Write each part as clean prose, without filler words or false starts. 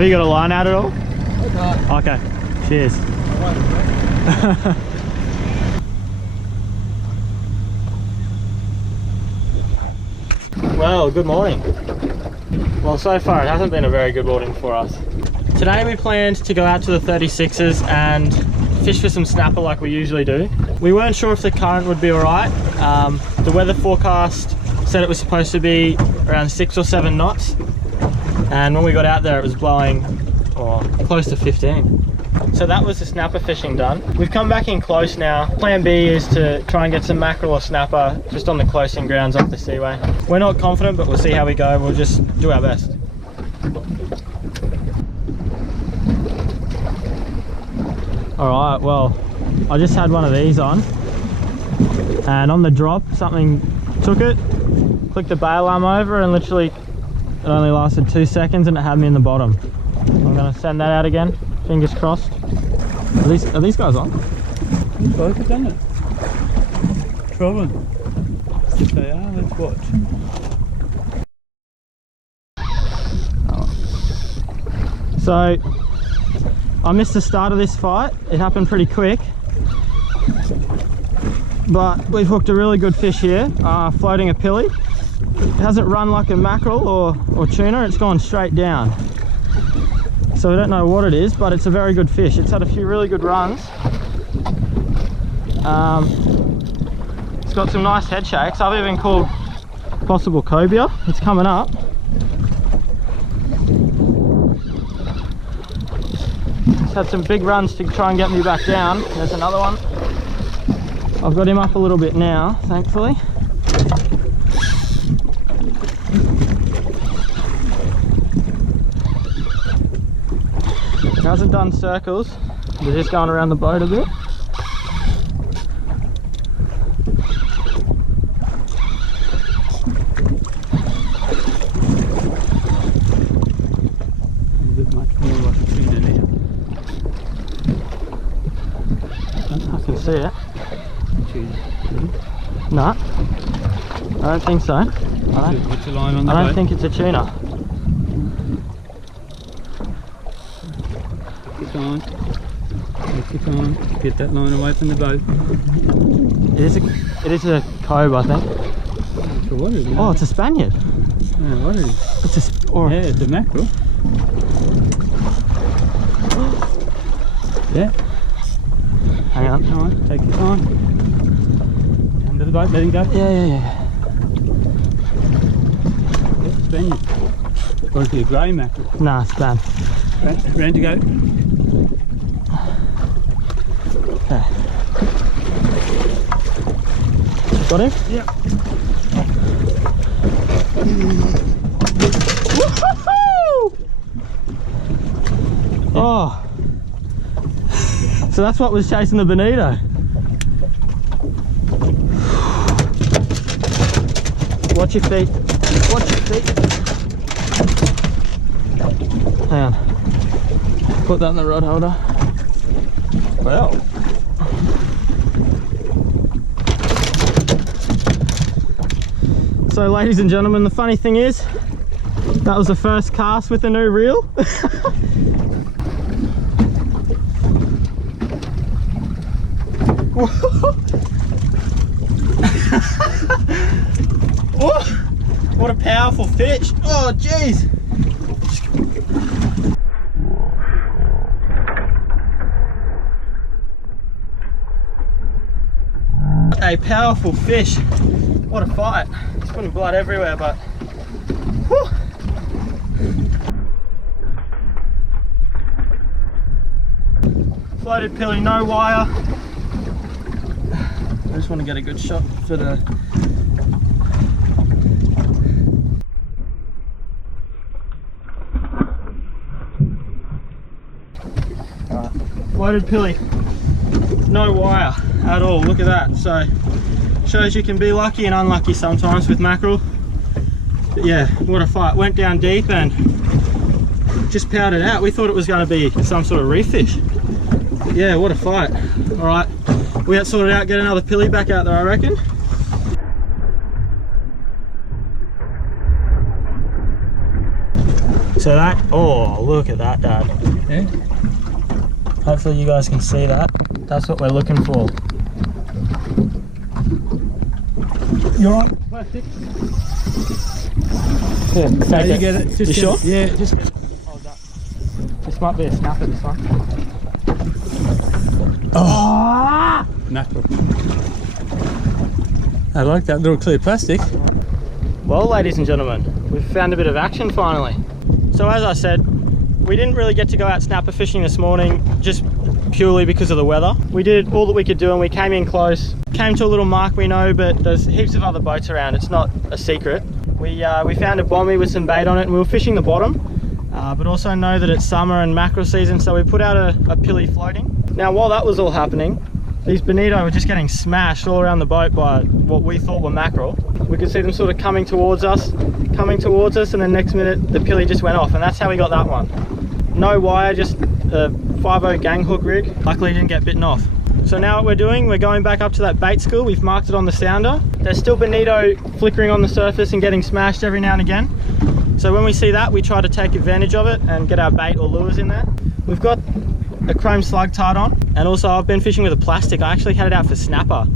Have you got a line out at all? No. Okay, cheers. Well, good morning. Well, so far it hasn't been a very good morning for us. Today we planned to go out to the 36ers and fish for some snapper like we usually do. We weren't sure if the current would be alright. The weather forecast said it was supposed to be around 6 or 7 knots, and when we got out there it was blowing close to 15. So that was the snapper fishing done. We've come back in close now. Plan B is to try and get some mackerel or snapper just on the closing grounds off the seaway. We're not confident, but we'll see how we go. We'll just do our best. Alright, well, I just had one of these on, and on the drop something took it, clicked the bail arm over, and literally it only lasted 2 seconds and it had me in the bottom. I'm going to send that out again, fingers crossed. Are these guys on? Both have done it. Trolling. If they are, let's watch. So I missed the start of this fight. It happened pretty quick, but we've hooked a really good fish here, floating a pilly. It hasn't run like a mackerel or tuna, it's gone straight down. So we don't know what it is, but it's a very good fish. It's had a few really good runs. It's got some nice head shakes. I've even called possible cobia. It's coming up. It's had some big runs to try and get me back down. There's another one. I've got him up a little bit now, thankfully. It hasn't done circles. We're just going around the boat a bit. I can see it. No, I don't think so. What's the line on the I don't boat? think it's a tuna. Take your time. Take your time. Get that line away from the boat. It is a cove, I think. So what is it? Oh, it's a Spaniard. Yeah, what is it? It's Yeah, it's a mackerel. Yeah. Hang on. Take your time. Under the boat, let him go. Yeah. Yeah, Spaniard. Or is it a grey mackerel? Nah, Span. Round to go. Okay. Got him? Yep. Woohoo! Oh. So that's what was chasing the bonito. Watch your feet. Watch your feet. Hang on. Put that in the rod holder. Well. So ladies and gentlemen, the funny thing is, that was the first cast with a new reel. Oh, what a powerful fish. Oh jeez. A powerful fish. What a fight. It's putting blood everywhere, but whew. Floated pilly, no wire. I just want to get a good shot for the floated pilly, no wire at all. Look at that. So shows you can be lucky and unlucky sometimes with mackerel. But yeah, what a fight. Went down deep and just powdered out. We thought it was going to be some sort of reef fish. But yeah, what a fight. All right, we got sorted out. Get another pilly back out there, I reckon. So that, oh, look at that, Dad. Yeah. Hopefully you guys can see that. That's what we're looking for. You're on plastic. Yeah, No, take you it. get it. Just You get sure? It. Yeah, just get it. Hold that. This might be a snapper, this one. Oh! Mackerel. I like that little clear plastic. Well, ladies and gentlemen, we've found a bit of action finally. So as I said, we didn't really get to go out snapper fishing this morning just purely because of the weather. We did all that we could do and we came in close. Came to a little mark we know, but there's heaps of other boats around. It's not a secret. We found a bommy with some bait on it and we were fishing the bottom, but also know that it's summer and mackerel season, so we put out a pilly floating. Now while that was all happening, these bonito were just getting smashed all around the boat by what we thought were mackerel. We could see them sort of coming towards us, and then next minute the pilly just went off, and that's how we got that one. No wire, just a 5/0 gang hook rig. Luckily didn't get bitten off. So now what we're doing, we're going back up to that bait school. We've marked it on the sounder. There's still bonito flickering on the surface and getting smashed every now and again. So when we see that, we try to take advantage of it and get our bait or lures in there. We've got a chrome slug tied on, and also I've been fishing with a plastic. I actually had it out for snapper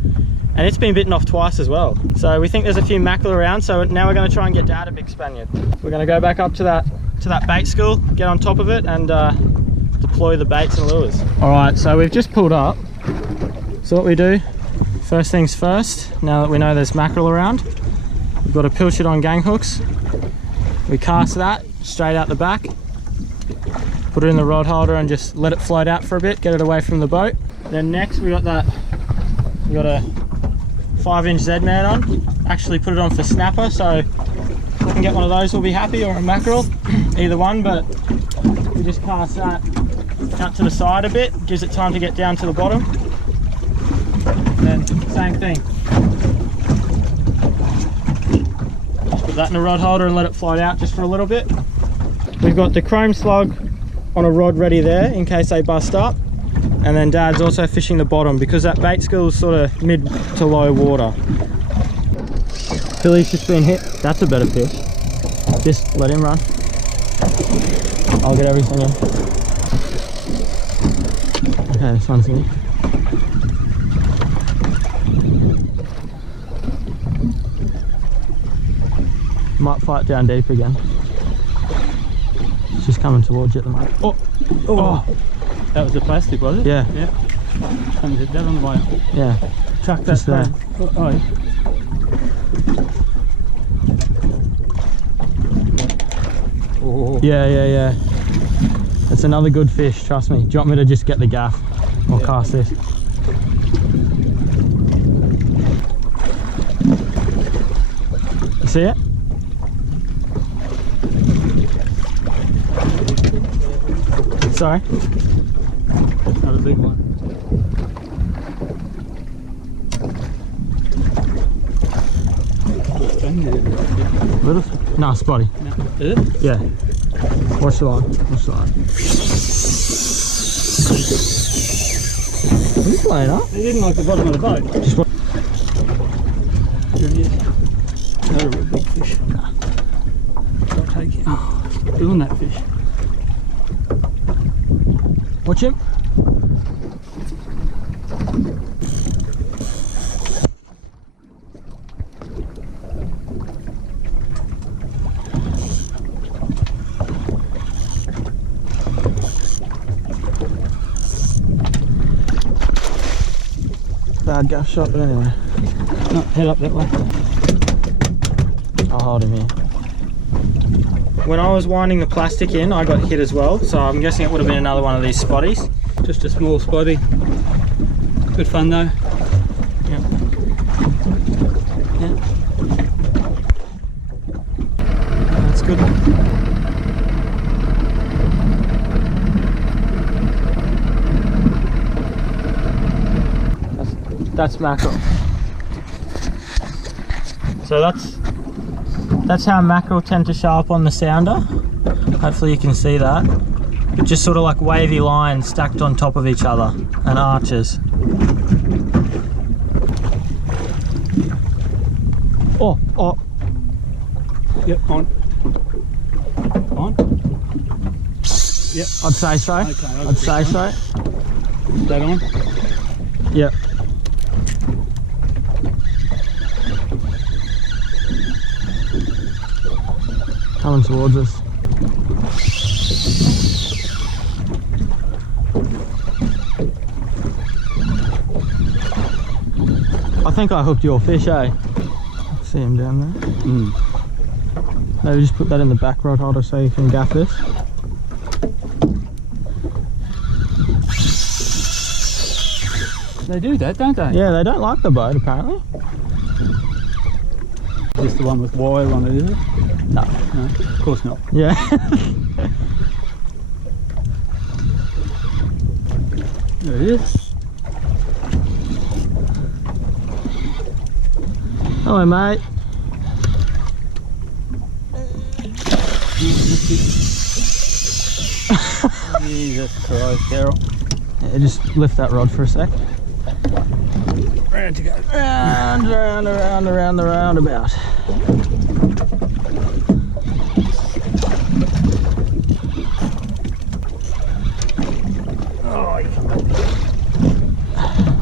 and it's been bitten off twice as well. So we think there's a few mackerel around, so now we're going to try and get Dad a big Spaniard. We're going to go back up to that bait school, get on top of it and deploy the baits and lures. All right, so we've just pulled up. So what we do, first things first, now that we know there's mackerel around, we've got a pilch it on gang hooks. We cast that straight out the back, put it in the rod holder and just let it float out for a bit, get it away from the boat. Then next we got a 5-inch Z-man on, actually put it on for snapper, so if we can get one of those we'll be happy, or a mackerel, either one, but we just cast that out to the side a bit, gives it time to get down to the bottom. And then same thing. Just put that in a rod holder and let it float out just for a little bit. We've got the chrome slug on a rod ready there in case they bust up. And then Dad's also fishing the bottom because that bait school is sort of mid to low water. Billy's just been hit. That's a better fish. Just let him run. I'll get everything in. Okay, this one's in. Might fight down deep again. It's just coming towards you at the moment. Oh! Oh! That was the plastic, was it? Yeah. Yeah. And hit that on the way. Yeah. Chuck that Just there. Oh, yeah. Oh. Yeah. It's another good fish, trust me. Do you want me to just get the gaff? Or cast this? You see it? Sorry? Not a big one. Little? No, spotty. No. Is it? Yeah. Watch the line. Watch the line. Are you playing up? He didn't like the bottom of the boat. Just watch. There he is. Not a real big fish. Nah. I'll take him. Doing that fish. Watch him. Bad gaff shot, but anyway. No, head up that way. I'll hold him here. When I was winding the plastic in, I got hit as well, so I'm guessing it would have been another one of these spotties. Just a small spotty. Good fun though. Yeah. That's good. That's mackerel. So that's how mackerel tend to show up on the sounder. Hopefully you can see that. But just sort of like wavy lines stacked on top of each other and arches. Oh. Yep, on. On? Yep. I'd say so. Okay, I'd say so. Is that on? Yep. Coming towards us. I think I hooked your fish, eh? See him down there. Maybe just put that in the back rod holder so you can gaff this. They do that, don't they? Yeah, they don't like the boat apparently. Just the one with wire on it, is it? No. No, of course not. Yeah. There it is. Hello, mate. Jesus Christ, Carol. Yeah, just lift that rod for a sec. Round to go. Round, round, around, around the roundabout.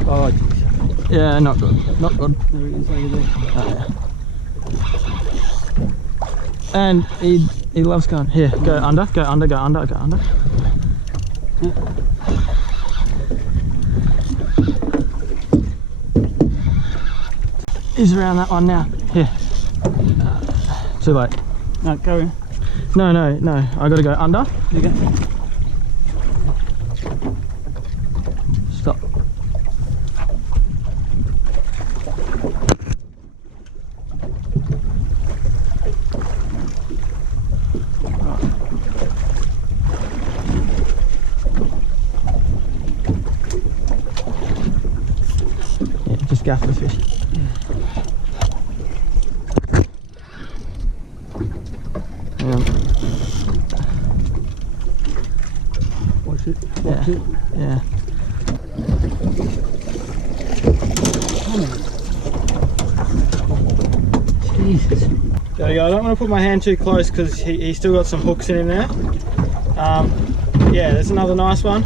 Oh, geez. Yeah, not good. Not good. There he is over there. Oh, yeah. And he loves going. Here, go under, go under, go under, go under. He's around that one now. Here. Too late. No, go in. No, no, no. I gotta go under. There you go. Stop. Yeah, just gaff the fish. Watch it. Yeah. Watch it. Yeah. Jesus. There we go. I don't want to put my hand too close because he's still got some hooks in him there. Yeah, there's another nice one.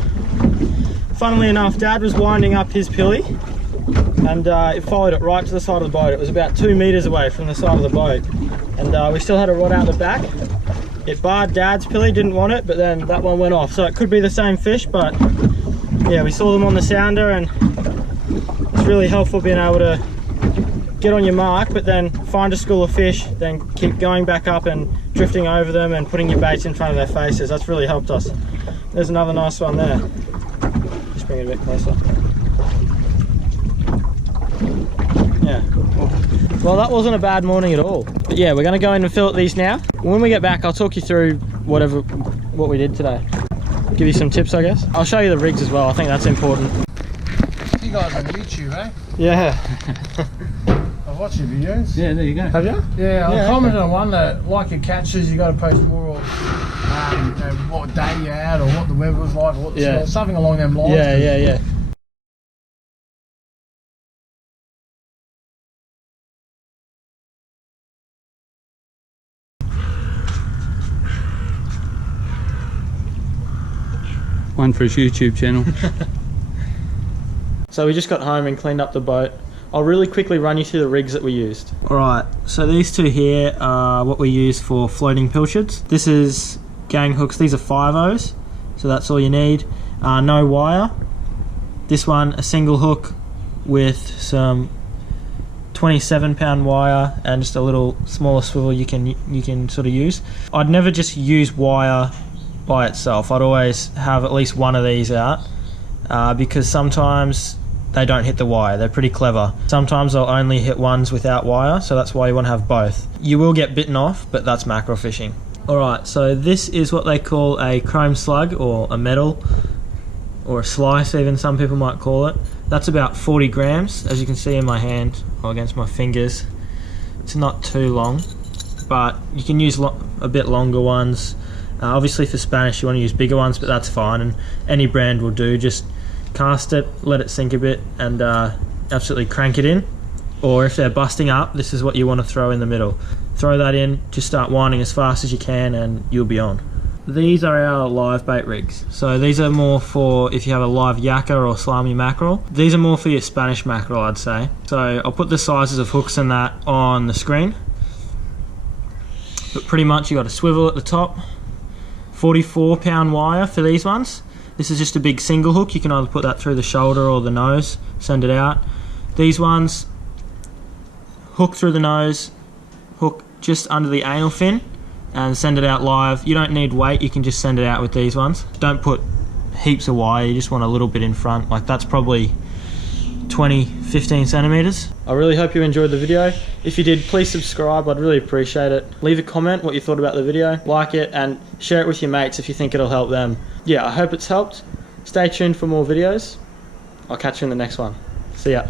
Funnily enough, Dad was winding up his pilly and it followed it right to the side of the boat. It was about 2 meters away from the side of the boat, and we still had a rod out the back. It barred Dad's pilly, didn't want it, but then that one went off. So it could be the same fish, but yeah, we saw them on the sounder, and it's really helpful being able to get on your mark, but then find a school of fish, then keep going back up and drifting over them and putting your baits in front of their faces. That's really helped us. There's another nice one there. Just bring it a bit closer. Yeah. Well, that wasn't a bad morning at all. But yeah, we're gonna go in and fillet these now. When we get back, I'll talk you through what we did today. Give you some tips, I guess. I'll show you the rigs as well. I think that's important. You guys on YouTube, eh? Yeah. I've watched your videos. Yeah, there you go. Have you? Yeah, I Yeah, commented on one that, like your catches, you got to post more of you know, what day you're out, or what the weather was like, or what the smell, something along them lines. Yeah, yeah, yeah. One for his YouTube channel. So we just got home and cleaned up the boat. I'll really quickly run you through the rigs that we used. Alright, so these two here are what we use for floating pilchards. This is gang hooks. These are 5/0s, so that's all you need. No wire. This one, a single hook with some 27-pound wire and just a little smaller swivel you can sort of use. I'd never just use wire by itself. I'd always have at least one of these out because sometimes they don't hit the wire. They're pretty clever. Sometimes I'll only hit ones without wire, so that's why you want to have both. You will get bitten off, but that's mackerel fishing. Alright, so this is what they call a chrome slug, or a metal, or a slice even some people might call it. That's about 40 grams, as you can see in my hand, or against my fingers. It's not too long, but you can use a bit longer ones. Obviously for Spanish you want to use bigger ones, but that's fine, and any brand will do. Just cast it, let it sink a bit, and absolutely crank it in. Or if they're busting up, this is what you want to throw in the middle. throw that in, just start winding as fast as you can and you'll be on. These are our live bait rigs. So these are more for if you have a live yakka or salami mackerel. These are more for your Spanish mackerel, I'd say. So I'll put the sizes of hooks and that on the screen. But pretty much you got a swivel at the top, 44-pound wire for these ones. This is just a big single hook. You can either put that through the shoulder or the nose, send it out. These ones, hook through the nose, hook just under the anal fin, and send it out live. You don't need weight, you can just send it out with these ones. Don't put heaps of wire, you just want a little bit in front. Like that's probably 15 centimeters. I really hope you enjoyed the video. If you did, please subscribe, I'd really appreciate it. Leave a comment what you thought about the video, like it, and share it with your mates if you think it'll help them. Yeah, I hope it's helped. Stay tuned for more videos. I'll catch you in the next one. See ya.